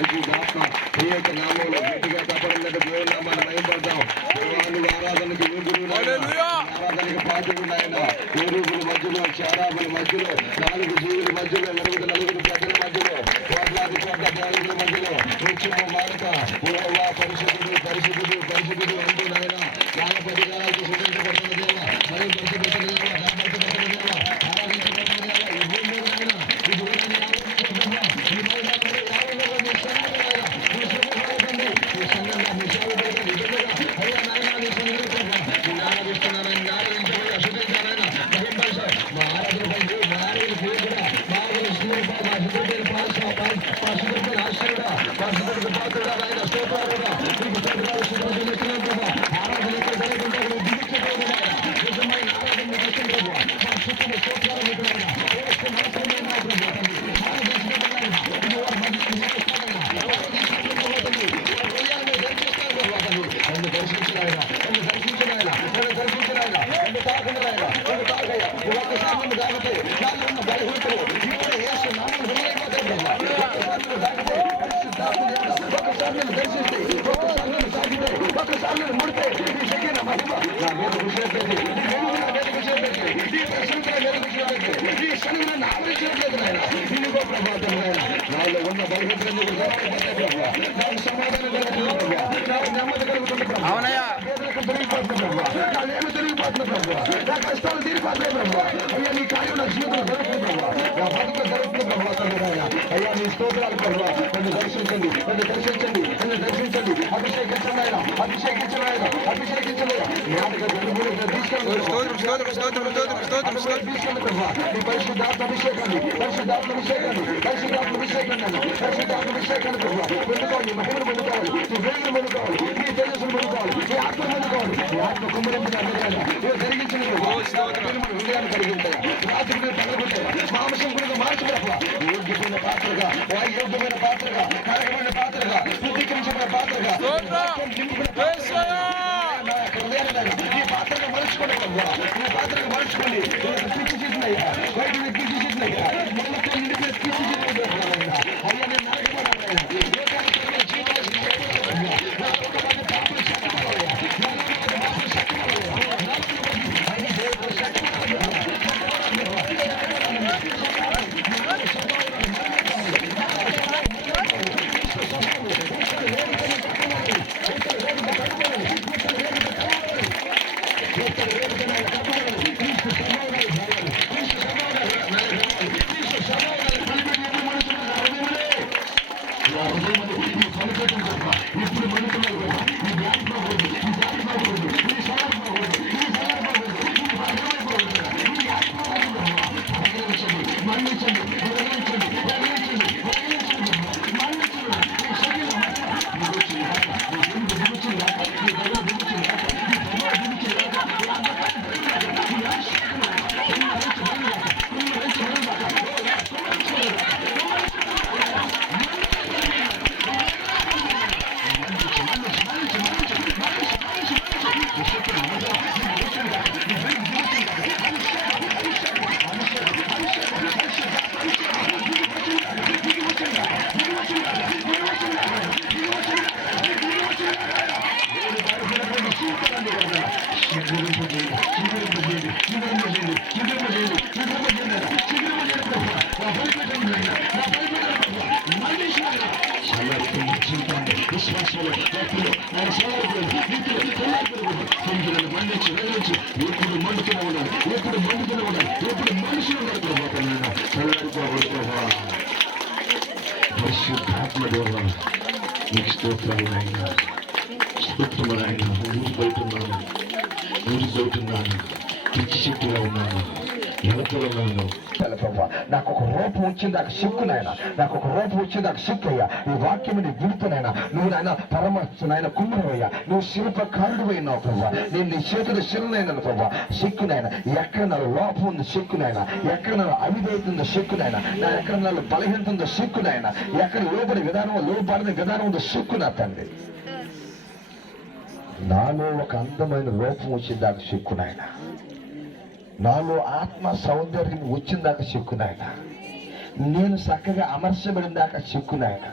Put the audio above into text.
పరిశుద్ధాత్మ ఈ యొక్క నామంలో గట్టిగా తప్పడినట్టు దేవుని నామాన్ని భయపడతాం. ఆరాధనకి ఆరాధనకి పాత్రుడు ఆయన. ఏరుగుల మధ్యలో, శారాబుల మధ్యలో, 4 జీవుల మధ్యలో, 40 పెద్దల మధ్యలో, కోట్లాది కోట్ల దేవతల మధ్యలో నిత్యము మారక పరిశుద్ధుడు పరిశుద్ధుడు పరిశుద్ధుడు అంటూ నాయన నాయపతి గారాలకు సుఖించబడుతున్న దేవ, మరి పరిశుద్ధుల దేవ, కాపాడుతున్న దేవ, ఆరాధించబడుతున్న దేవ, ఈ భూమి మీద ఆయన ఈ భూమిని అవునయ్యా నా కష్టాలు తీరిపోతున్నాయి ప్రభావ. అయ్యా నీ కార్యం నా జీవితంలో జరుగుతుంది ప్రభావ. నా బతుకు జరుగుతుంది ప్రభావ. అయ్యా నీ స్తోత్రాలు ప్రభావ. నన్ను దర్శించండి, నన్ను దర్శించండి, నన్ను దర్శించండి. అభిషేకించండి ఆయన, అభిషేకించండి ఆయన, అభిషేకించండి. తీసుకెళ్ళి ప్రభావ నీ పరిశుద్ధాత్మ అభిషేకాన్ని, పరిశుద్ధాత్మ అభిషేకాన్ని, పరిశుద్ధాత్మ అభిషేకాన్ని, పరిశుద్ధాత్మ అభిషేకాన్ని ప్రభావ పొందుకోవాలి. మహిమను పొందుకోవాలి, నీ వేగను పొందుకోవాలి, నీ తేజస్సును పొందుకోవాలి, నీ ఆత్మ పొందుకోవాలి. నీ ఆత్మ కుమ్మరింపుగా జరిగించిన హృదయాన్ని కలిగి ఉంటాయి. రాత్రి మీద పగలగొట్టాయి, మాంసం కూడా మార్చుకున్నప్పుడు యోగ్యమైన పాత్రగా, యోగ్యమైన పాత్రగా, కరగమైన పాత్రగా, శుద్ధీకరించిన పాత్రగా ఈ పాత్రగా మలుచుకోండి ప్రభావ. ఈ పాత్రగా మలుచుకోండి. పిచ్చి చేసినాయ్యా, బయట పిచ్చి చేసినాయ్యా, మొదలతో నిండిపోయి పిచ్చి చేసినాయ్యా. అయ్యా నేను నరకమన్నా విశ్వాసంలో మండించి వెళ్ళొచ్చు. ఎప్పుడు మండుతూనే ఉండాలి, ఎప్పుడు మండుతూనే ఉండాలి, ఎప్పుడు మనుషులు పరిశుద్ధాత్మ దేవ నీకు స్తోత్రాలు అయినా, స్తోత్రములు అయినా. ఊరిపోతున్నాను, పిచ్చి చెట్టుగా ఉన్నాను, యువతలో ఉన్నాను. నాకు ఒక రూపం వచ్చింది, నాకు సిక్కునైనా, నాకు ఒక రూపం వచ్చింది, నాకు సిక్కయ్యా. ఈ వాక్యం నీ గుర్తునైనా, నువ్వు నాయన పరమనాయన కుమ్మరయ్యా, నువ్వు శిల్పకారుడు అయినావు ప్రభావ. నేను నీ చేతులు శిలనైనాను ప్రభావ. సిక్కునైనా ఎక్కడ నా లోపం ఉంది, సిక్కునైనా ఎక్కడ నా అవిధేయత సిక్కునైనా, నా ఎక్కడ నా బలహీనత ఉందో సిక్కునైనా, ఎక్కడ లోబడి విధానం లోబడిన విధానం ఉందో సిక్కునా తండ్రి. నాలో ఒక అందమైన రూపం వచ్చిందాక సిక్కునైనా, నాలో ఆత్మ సౌందర్యం వచ్చిందాక సిక్కునైనా, నేను చక్కగా అమర్చబడిన దాకా సిక్కునైనా,